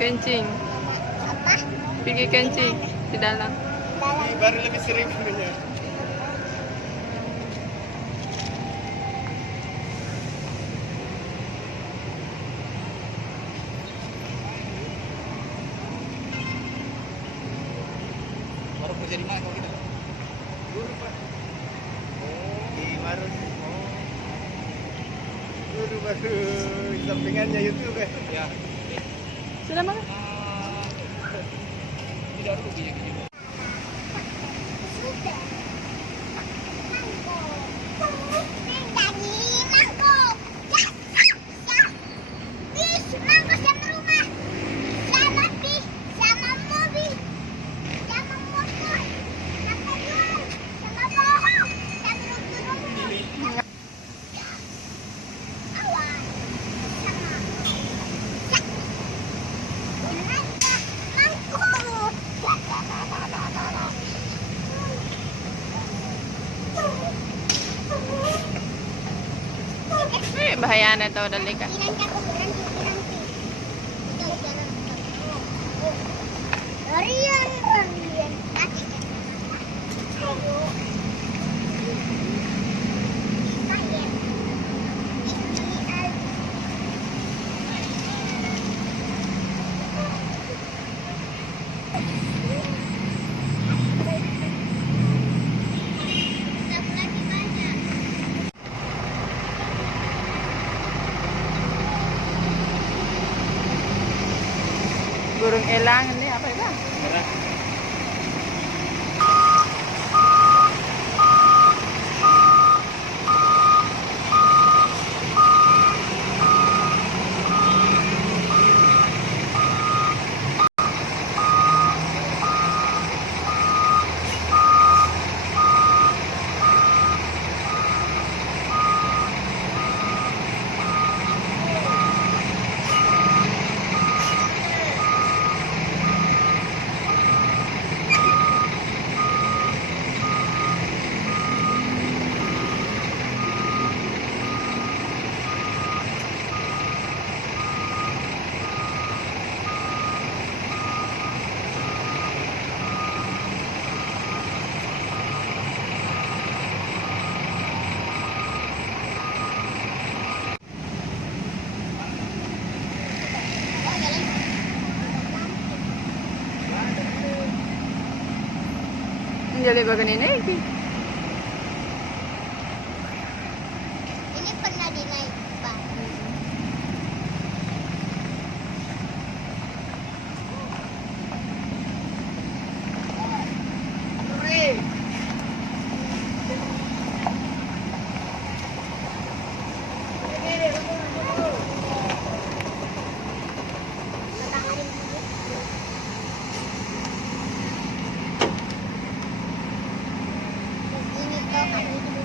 Kencing. Apa? Pergi kencing di dalam. Dalam. Baru lebih sering minumnya. Baru kerja di mana kalau kita? Dulu Pak. Oh, di warung. Oh. Dulu baru sampingannya YouTube ya. Ya. Sudah makan? Tidak ada begini. Sudah. Mangkok. Dari mangkok. Ya, ya. Bis, mangkok sama rumah. Sama bis, sama mobil. Sama motor. Sama jual. Sama bohong. Sama rumah. Awan. Sama. Ya. Mangkok. Bahaya na to dali ka. Ilan ka ko berhenti berhenti. Ikaw jangan. Rian Rian. Kaki. Ayo. Saya. Lagi banyak. Burung elang ini apa itu? Merah. Jadi bagian ini. Ini pernah dinaik, Pak. Ini tuh kan itu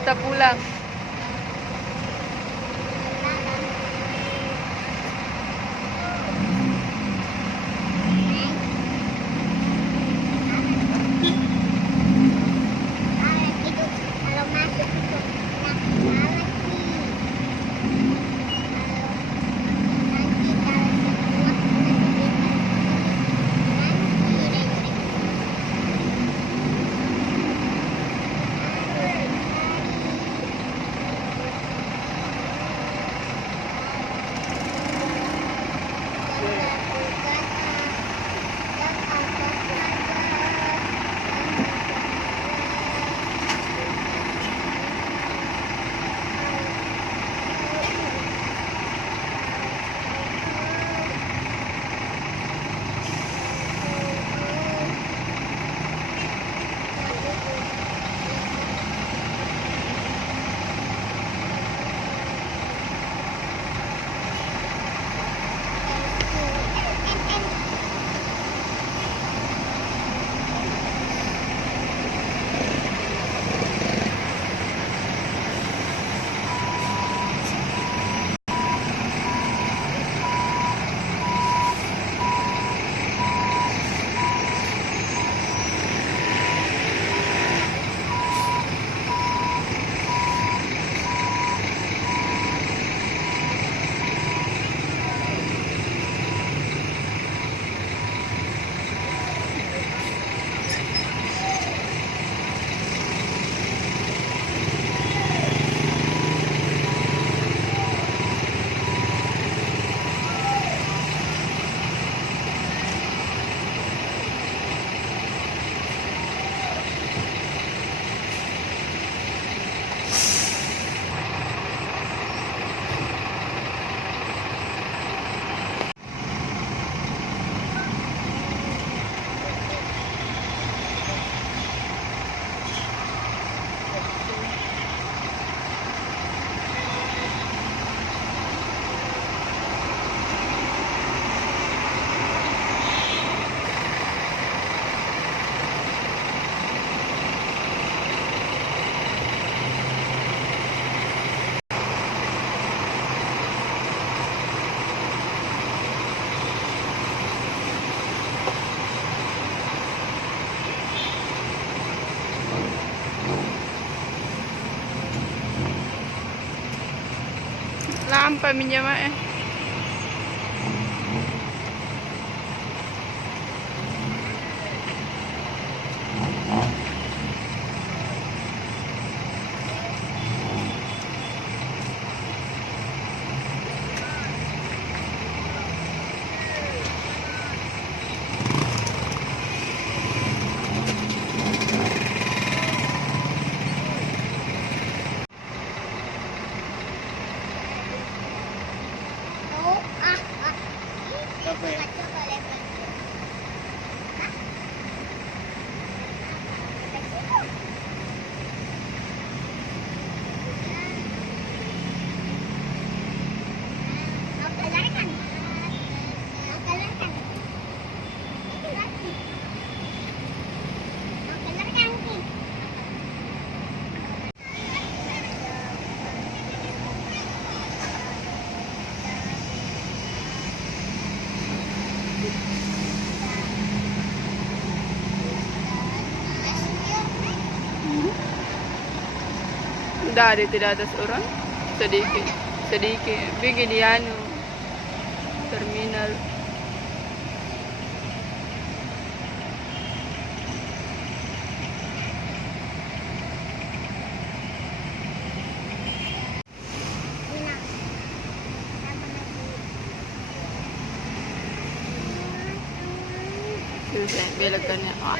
Kita pulang. Kalau masuk itu nah, salah sih. Nanti kalau semua nanti paminjam eh. Oh, ah. Apa ya? Coba lepas. Hah? Lepas itu. Mau keluarkan? Mau keluarkan? Itu lagi. Mau keluarkan, Ki? Dari tidak atas orang sedikit sedikit bikin di anu terminal. Mina. Sama lagi. Susah belokannya. Ah.